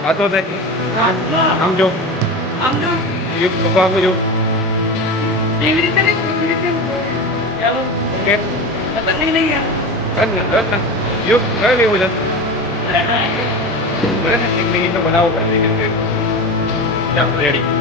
Ato deh. Ang jo. Yuk, baba mo yuk. Okay. Kan, yuk, kaya mo dyan. Wala na, tingin na wala ko. Yan, ready.